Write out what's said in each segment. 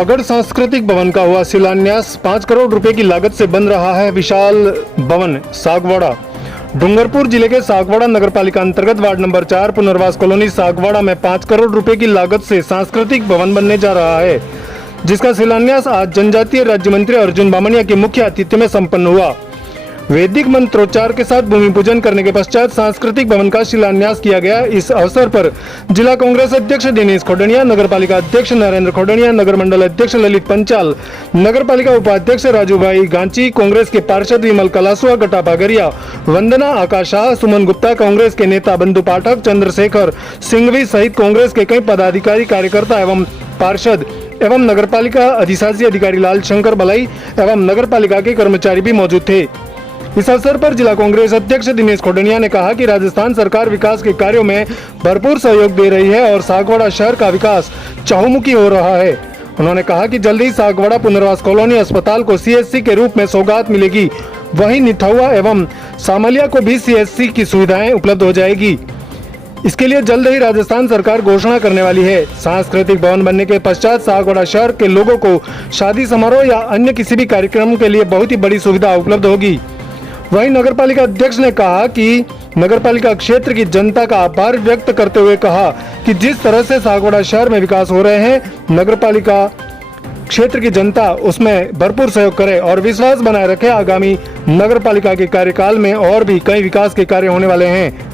आगड़ सांस्कृतिक भवन का हुआ शिलान्यास। 5 करोड़ रुपए की लागत से बन रहा है विशाल भवन। सागवाड़ा। डूंगरपुर जिले के सागवाड़ा नगरपालिका अंतर्गत वार्ड नंबर 4 पुनर्वास कॉलोनी सागवाड़ा में 5 करोड़ रुपए की लागत से सांस्कृतिक भवन बनने जा रहा है, जिसका शिलान्यास आज जनजातीय राज्य मंत्री अर्जुन बामनिया के मुख्य आतिथ्य में संपन्न हुआ। वैदिक मंत्रोच्चार के साथ भूमि पूजन करने के पश्चात सांस्कृतिक भवन का शिलान्यास किया गया। इस अवसर पर जिला कांग्रेस अध्यक्ष दिनेश खोडनिया, नगरपालिका अध्यक्ष नरेंद्र खोडनिया, नगर मंडल अध्यक्ष ललित पंचाल, नगरपालिका उपाध्यक्ष राजू भाई गांची, कांग्रेस के पार्षद विमल कलासुआ, गटा बागरिया, वंदना आकाश शाह, सुमन गुप्ता, कांग्रेस के नेता बंधु पाठक, चंद्रशेखर सिंघवी सहित कांग्रेस के कई पदाधिकारी, कार्यकर्ता एवं पार्षद एवं नगरपालिका अधिशासी अधिकारी लाल शंकर बलाई एवं नगरपालिका के कर्मचारी भी मौजूद थे। इस अवसर पर जिला कांग्रेस अध्यक्ष दिनेश खोडनिया ने कहा कि राजस्थान सरकार विकास के कार्यों में भरपूर सहयोग दे रही है और सागवाड़ा शहर का विकास चहुमुखी हो रहा है। उन्होंने कहा कि जल्द ही सागवाड़ा पुनर्वास कॉलोनी अस्पताल को सीएचसी के रूप में सौगात मिलेगी, वहीं निथौआ एवं सामलिया को भी सीएचसी की सुविधाएं उपलब्ध हो जाएगी। इसके लिए जल्द ही राजस्थान सरकार घोषणा करने वाली है। सांस्कृतिक भवन बनने के पश्चात सागवाड़ा शहर के लोगों को शादी समारोह या अन्य किसी भी कार्यक्रम के लिए बहुत ही बड़ी सुविधा उपलब्ध होगी। वहीं नगरपालिका अध्यक्ष ने कहा कि नगरपालिका क्षेत्र की जनता का आभार व्यक्त करते हुए कहा कि जिस तरह से सागवाड़ा शहर में विकास हो रहे हैं, नगरपालिका क्षेत्र की जनता उसमें भरपूर सहयोग करे और विश्वास बनाए रखे। आगामी नगरपालिका के कार्यकाल में और भी कई विकास के कार्य होने वाले हैं।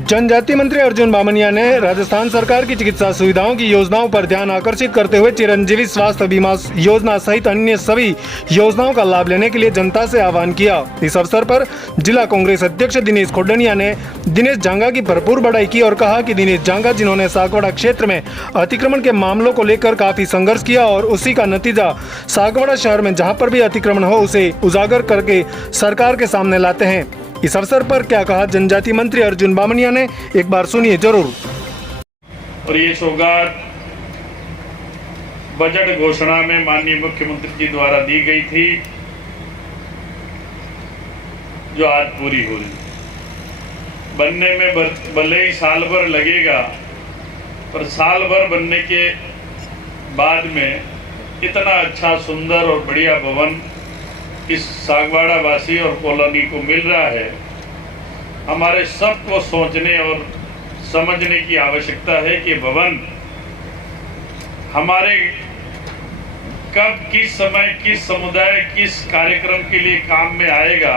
जनजातीय मंत्री अर्जुन बामनिया ने राजस्थान सरकार की चिकित्सा सुविधाओं की योजनाओं पर ध्यान आकर्षित करते हुए चिरंजीवी स्वास्थ्य बीमा योजना सहित अन्य सभी योजनाओं का लाभ लेने के लिए जनता से आह्वान किया। इस अवसर पर जिला कांग्रेस अध्यक्ष दिनेश खोडनिया ने दिनेश जांगा की भरपूर बड़ाई की और कहा कि दिनेश जांगा जिन्होंने सागवाड़ा क्षेत्र में अतिक्रमण के मामलों को लेकर काफी संघर्ष किया और उसी का नतीजा सागवाड़ा शहर में जहाँ पर भी अतिक्रमण हो उसे उजागर करके सरकार के सामने लाते हैं। इस अवसर पर क्या कहा जनजातीय मंत्री अर्जुन बामनिया ने, एक बार सुनिए जरूर। और ये सौगात बजट घोषणा में माननीय मुख्यमंत्री जी द्वारा दी गई थी, जो आज पूरी हो रही। बनने में भले ही साल भर लगेगा, पर साल भर बनने के बाद में इतना अच्छा सुंदर और बढ़िया भवन इस सागवाड़ा वासी और कॉलोनी को मिल रहा है। हमारे सबको सोचने और समझने की आवश्यकता है कि भवन हमारे कब, किस समय, किस समुदाय, किस कार्यक्रम के लिए काम में आएगा,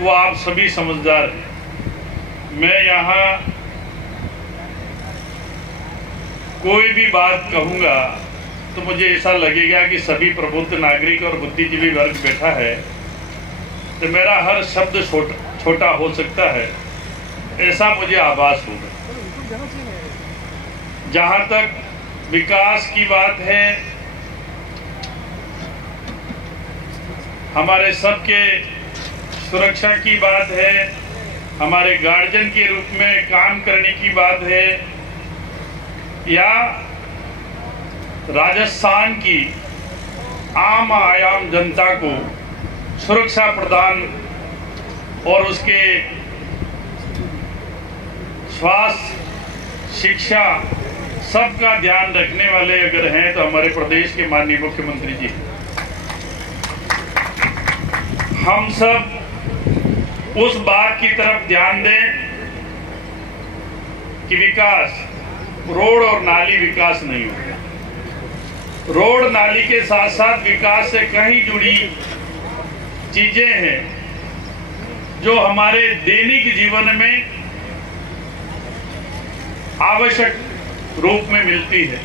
वो आप सभी समझदार हैं। मैं यहाँ कोई भी बात कहूँगा तो मुझे ऐसा लगेगा कि सभी प्रबुद्ध नागरिक और बुद्धिजीवी वर्ग बैठा है, तो मेरा हर शब्द छोटा हो सकता है, ऐसा मुझे आभास होगा। जहां तक विकास की बात है, हमारे सबके सुरक्षा की बात है, हमारे गार्जियन के रूप में काम करने की बात है, या राजस्थान की आम आयाम जनता को सुरक्षा प्रदान और उसके स्वास्थ्य, शिक्षा सबका ध्यान रखने वाले अगर हैं तो हमारे प्रदेश के माननीय मुख्यमंत्री जी। हम सब उस बात की तरफ ध्यान दें कि विकास रोड और नाली विकास नहीं होगा। रोड नाली के साथ साथ विकास से कहीं जुड़ी चीजें हैं जो हमारे दैनिक जीवन में आवश्यक रूप में मिलती है।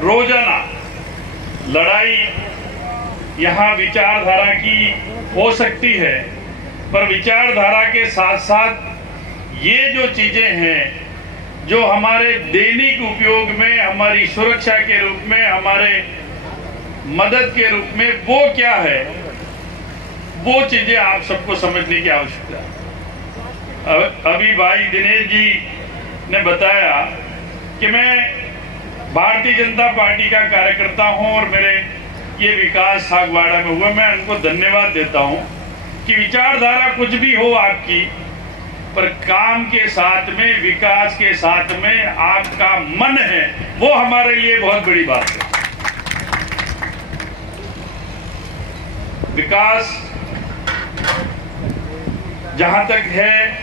रोजाना लड़ाई यहाँ विचारधारा की हो सकती है, पर विचारधारा के साथ साथ ये जो चीजें हैं जो हमारे दैनिक उपयोग में, हमारी सुरक्षा के रूप में, हमारे मदद के रूप में, वो क्या है, वो चीजें आप सबको समझने की आवश्यकता है। अभी भाई दिनेश जी ने बताया कि मैं भारतीय जनता पार्टी का कार्यकर्ता हूं और मेरे ये विकास सागवाड़ा में हुआ। मैं उनको धन्यवाद देता हूं कि विचारधारा कुछ भी हो आपकी, पर काम के साथ में, विकास के साथ में आपका मन है, वो हमारे लिए बहुत बड़ी बात है। विकास जहां तक है,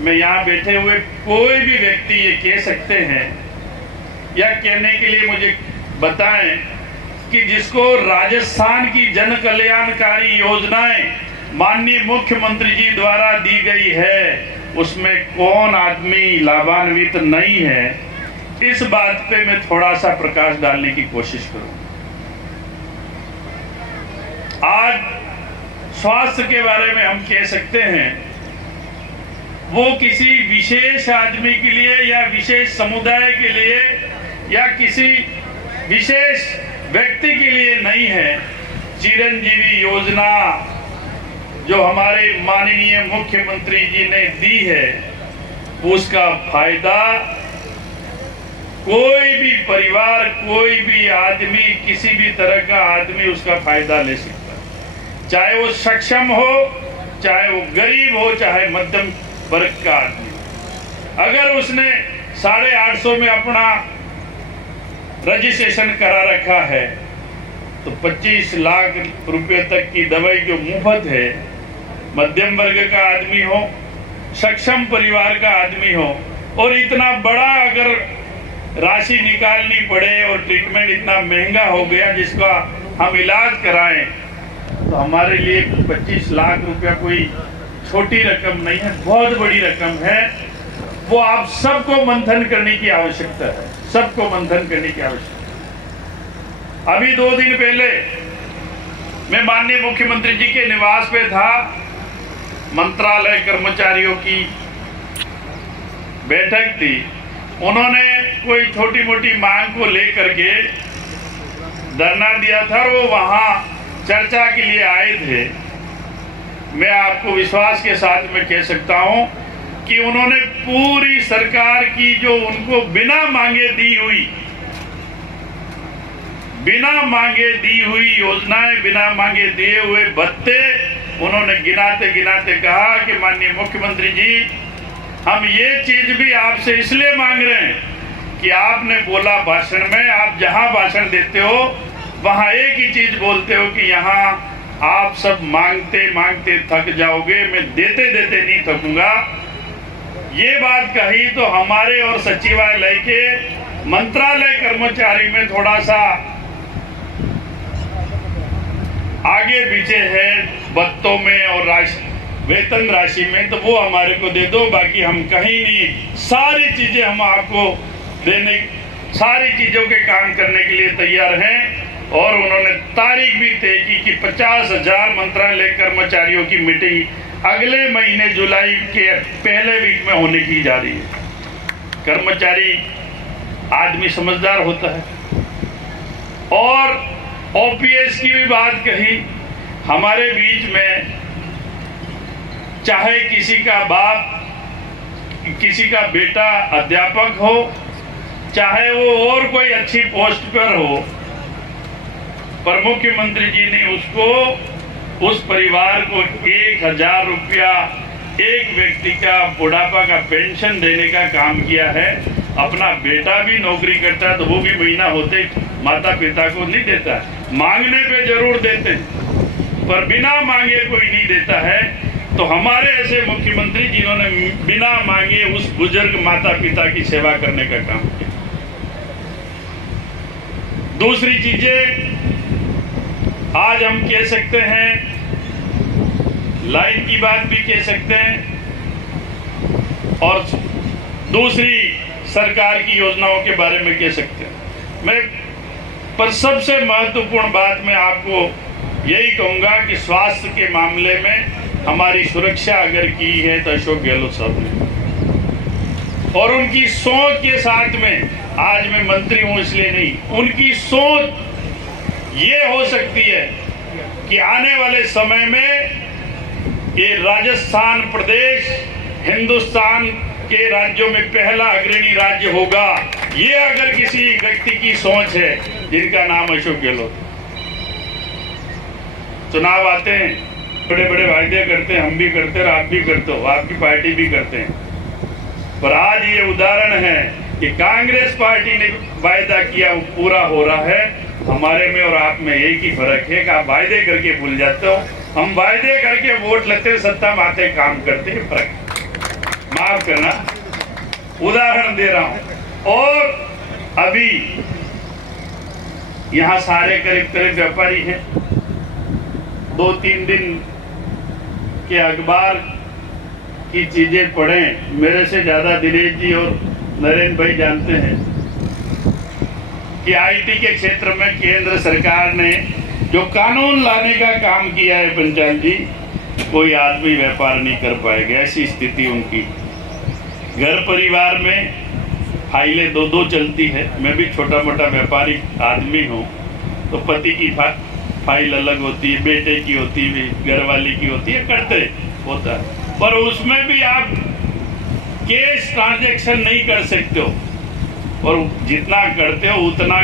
मैं यहां बैठे हुए कोई भी व्यक्ति ये कह सकते हैं या कहने के लिए मुझे बताएं कि जिसको राजस्थान की जन कल्याणकारी योजनाएं माननीय मुख्यमंत्री जी द्वारा दी गई है, उसमें कौन आदमी लाभान्वित नहीं है, इस बात पे मैं थोड़ा सा प्रकाश डालने की कोशिश करूं। आज स्वास्थ्य के बारे में हम कह सकते हैं, वो किसी विशेष आदमी के लिए या विशेष समुदाय के लिए या किसी विशेष व्यक्ति के लिए नहीं है। चिरंजीवी योजना जो हमारे माननीय मुख्यमंत्री जी ने दी है, उसका फायदा कोई भी परिवार, कोई भी आदमी, किसी भी तरह का आदमी उसका फायदा ले सकता है, चाहे वो सक्षम हो, चाहे वो गरीब हो, चाहे मध्यम वर्ग का आदमी। अगर उसने 850 में अपना रजिस्ट्रेशन करा रखा है तो 25 लाख रुपए तक की दवाई जो मुफ्त है, मध्यम वर्ग का आदमी हो, सक्षम परिवार का आदमी हो, और इतना बड़ा अगर राशि निकालनी पड़े और ट्रीटमेंट इतना महंगा हो गया जिसका हम इलाज कराएं, तो हमारे लिए 25 लाख रुपया कोई छोटी रकम नहीं है, बहुत बड़ी रकम है। वो आप सबको मंथन करने की आवश्यकता है, सबको मंथन करने की आवश्यकता है। अभी 2 दिन पहले मैं माननीय मुख्यमंत्री जी के निवास पे था, मंत्रालय कर्मचारियों की बैठक थी। उन्होंने कोई छोटी मोटी मांग को लेकर के धरना दिया था और वो वहां चर्चा के लिए आए थे। मैं आपको विश्वास के साथ में कह सकता हूं कि उन्होंने पूरी सरकार की जो उनको बिना मांगे दी हुई योजनाएं, बिना मांगे दिए हुए भत्ते, उन्होंने गिनाते गिनाते कहा कि माननीय मुख्यमंत्री जी, हम ये चीज भी आपसे इसलिए मांग रहे हैं कि आपने बोला भाषण में, आप जहां भाषण देते हो वहां एक ही चीज बोलते हो कि यहाँ आप सब मांगते मांगते थक जाओगे, मैं देते देते नहीं थकूंगा। ये बात कही तो हमारे और सचिवालय के मंत्रालय कर्मचारी में थोड़ा सा आगे पीछे है भत्तों में और वेतन राशि में, तो वो हमारे को दे दो, बाकी हम कहीं नहीं, सारी चीजें हम आपको देने, सारी चीजों के काम करने के लिए तैयार हैं। और उन्होंने तारीख भी तय की कि 50,000 मंत्रालय कर्मचारियों की मीटिंग अगले महीने जुलाई के पहले वीक में होने की जा रही है। कर्मचारी आदमी समझदार होता है। और ओपीएस की भी बात कही, हमारे बीच में चाहे किसी का बाप, किसी का बेटा अध्यापक हो, चाहे वो और कोई अच्छी पोस्ट पर हो, पर मुख्यमंत्री जी ने उसको, उस परिवार को 1,000 रुपया एक व्यक्ति का बुढ़ापा का पेंशन देने का काम किया है। अपना बेटा भी नौकरी करता है तो वो भी महीना होते माता पिता को नहीं देता है, मांगने पे जरूर देते हैं, पर बिना मांगे कोई नहीं देता है। तो हमारे ऐसे मुख्यमंत्री जिन्होंने बिना मांगे उस बुजुर्ग माता पिता की सेवा करने का काम किया। दूसरी चीजें आज हम कह सकते हैं, लाइन की बात भी कह सकते हैं, और दूसरी सरकार की योजनाओं के बारे में कह सकते हैं। मैं पर सबसे महत्वपूर्ण बात मैं आपको यही कहूंगा कि स्वास्थ्य के मामले में हमारी सुरक्षा अगर की है तो अशोक गहलोत साहब ने, और उनकी सोच के साथ में, आज मैं मंत्री हूं इसलिए नहीं, उनकी सोच ये हो सकती है कि आने वाले समय में ये राजस्थान प्रदेश हिंदुस्तान के राज्यों में पहला अग्रणी राज्य होगा। ये अगर किसी व्यक्ति की सोच है जिनका नाम अशोक गहलोत। चुनाव आते हैं, बड़े बड़े वायदे करते हैं, हम भी करते हैं और आप भी करते हो, आपकी पार्टी भी करते हैं। पर आज ये उदाहरण है कि कांग्रेस पार्टी ने वायदा किया वो पूरा हो रहा है। हमारे में और आप में एक ही फर्क है कि आप वायदे करके भूल जाते हो, हम वायदे करके वोट लेते, सत्ता में आते काम करते हैं। फर्क, माफ करना, उदाहरण दे रहा हूं। और अभी यहाँ सारे करीब करीब व्यापारी हैं। 2-3 दिन के अखबार की चीजें पढ़ें, मेरे से ज्यादा दिनेश जी और नरेंद्र भाई जानते हैं कि आईटी के क्षेत्र में केंद्र सरकार ने जो कानून लाने का काम किया है पंचाल जी, कोई आदमी व्यापार नहीं कर पाएगा, ऐसी स्थिति उनकी। घर परिवार में फाइलें 2-2 चलती है। मैं भी छोटा मोटा व्यापारी आदमी हूँ, तो पति की फाइल अलग होती है, बेटे की होती है, घरवाली की होती है, करते होता है। पर उसमें भी आप कैश ट्रांजैक्शन नहीं कर सकते हो, और जितना करते हो उतना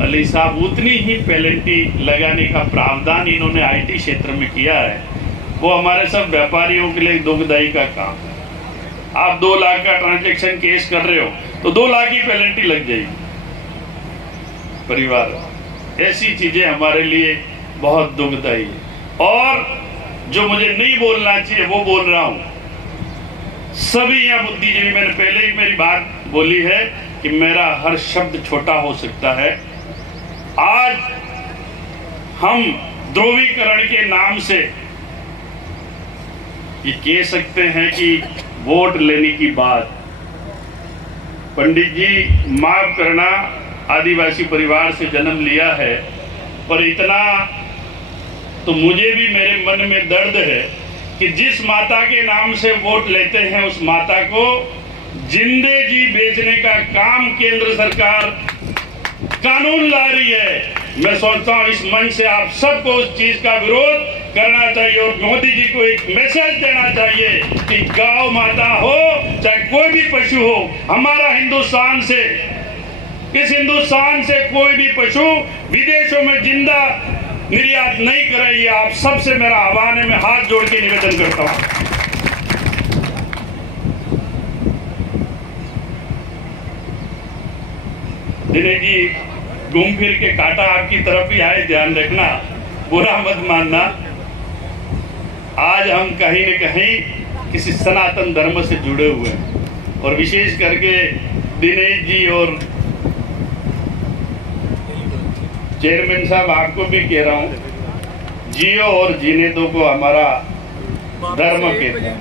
अली साहब उतनी ही पेनल्टी लगाने का प्रावधान इन्होंने आईटी क्षेत्र में किया है। वो हमारे सब व्यापारियों के लिए दुखदाई का काम है। आप 2 लाख का ट्रांजैक्शन केस कर रहे हो तो 2 लाख की पेनल्टी लग जाएगी परिवार। ऐसी चीजें हमारे लिए बहुत दुखदाई है। और जो मुझे नहीं बोलना चाहिए वो बोल रहा हूं। सभी यहाँ बुद्धिजीवी, मैंने पहले ही मेरी बात बोली है कि मेरा हर शब्द छोटा हो सकता है। आज हम ध्रुवीकरण के नाम से ये कह सकते हैं कि वोट लेने की बात, पंडित जी माफ करना, आदिवासी परिवार से जन्म लिया है, पर इतना तो मुझे भी मेरे मन में दर्द है कि जिस माता के नाम से वोट लेते हैं उस माता को जिंदे जी बेचने का काम केंद्र सरकार कानून ला रही है। मैं सोचता हूं इस मंच से आप सबको उस चीज का विरोध करना चाहिए और मोदी जी को एक मैसेज देना चाहिए कि गौ माता हो चाहे कोई भी पशु हो, हमारा हिंदुस्तान से, इस हिंदुस्तान से कोई भी पशु विदेशों में जिंदा निर्यात नहीं करे। ये आप सबसे मेरा आह्वान है, मैं हाथ जोड़ के निवेदन करता हूं। दिनेश जी घूम फिर के कांटा आपकी तरफ ही आए, ध्यान रखना, बुरा मत मानना। आज हम कहीं न कहीं किसी सनातन धर्म से जुड़े हुए हैं, और विशेष करके दिनेश जी और चेयरमैन साहब आपको भी कह रहा हूं, जियो और जीने दो को हमारा धर्म कहता है।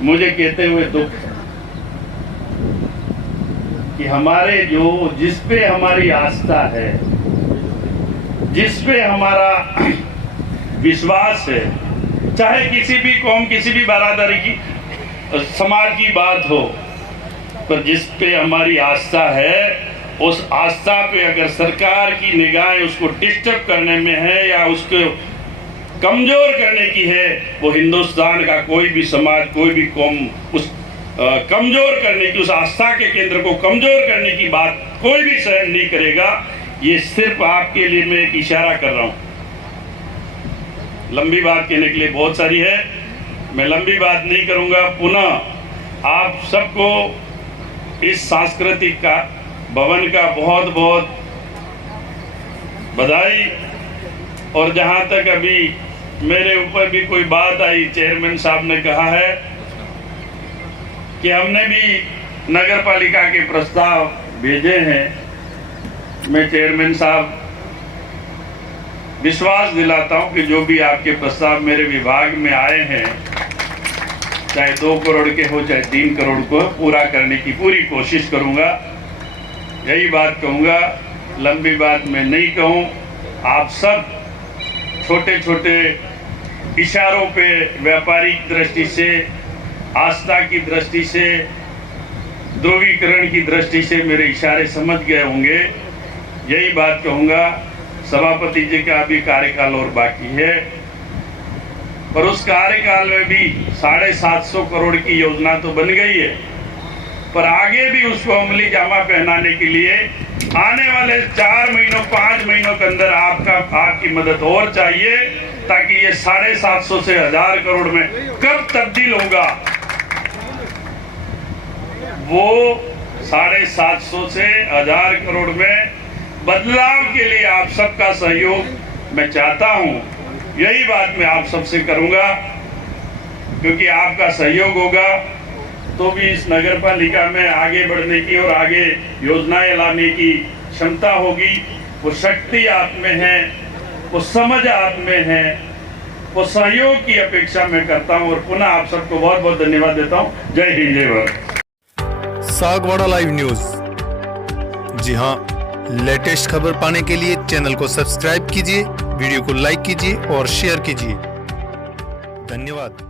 मुझे कहते हुए दुख कि हमारे जो जिस पे हमारी आस्था है, जिस पे हमारा विश्वास है, चाहे किसी भी कौम, किसी भी बरादरी की, समाज की बात हो, पर जिस पे हमारी आस्था है, उस आस्था पे अगर सरकार की निगाहें उसको डिस्टर्ब करने में है या उसको कमजोर करने की है, वो हिंदुस्तान का कोई भी समाज, कोई भी कौम उस कमजोर करने की, उस आस्था के केंद्र को कमजोर करने की बात कोई भी सहन नहीं करेगा। ये सिर्फ आपके लिए मैं एक इशारा कर रहा हूं। लंबी बात कहने के लिए बहुत सारी है, मैं लंबी बात नहीं करूंगा। पुनः आप सबको इस सांस्कृतिक का भवन का बहुत बहुत बधाई। और जहां तक अभी मेरे ऊपर भी कोई बात आई, चेयरमैन साहब ने कहा है कि हमने भी नगर पालिका के प्रस्ताव भेजे हैं। मैं चेयरमैन साहब विश्वास दिलाता हूं कि जो भी आपके प्रस्ताव मेरे विभाग में आए हैं, चाहे 2 करोड़ के हो चाहे 3 करोड़ को, पूरा करने की पूरी कोशिश करूंगा। यही बात कहूंगा, लंबी बात मैं नहीं कहूं। आप सब छोटे छोटे इशारों पे, व्यापारिक दृष्टि से, आस्था की दृष्टि से, ध्रुवीकरण की दृष्टि से मेरे इशारे समझ गए होंगे। यही बात कहूंगा। सभापति जी का भी कार्यकाल और बाकी है, पर उस कार्यकाल में भी 750 करोड़ की योजना तो बन गई है, पर आगे भी उसको अमली जामा पहनाने के लिए आने वाले 4 महीनों 5 महीनों के अंदर आपकी मदद और चाहिए, ताकि ये 750 से 1000 करोड़ में कब तब्दील होगा, वो 750 से 1000 करोड़ में बदलाव के लिए आप सबका सहयोग मैं चाहता हूं। यही बात मैं आप सबसे करूंगा, क्योंकि आपका सहयोग होगा तो भी इस नगर पालिका में आगे बढ़ने की और आगे योजनाएं लाने की क्षमता होगी। वो शक्ति आप में है, वो समझ आप में है, वो सहयोग की अपेक्षा मैं करता हूं। और पुनः आप सबको बहुत बहुत धन्यवाद देता हूं। जय हिंद, जय भारत। Sagwara live news. जी हाँ, लेटेस्ट खबर पाने के लिए चैनल को सब्सक्राइब कीजिए, वीडियो को लाइक कीजिए और शेयर कीजिए। धन्यवाद।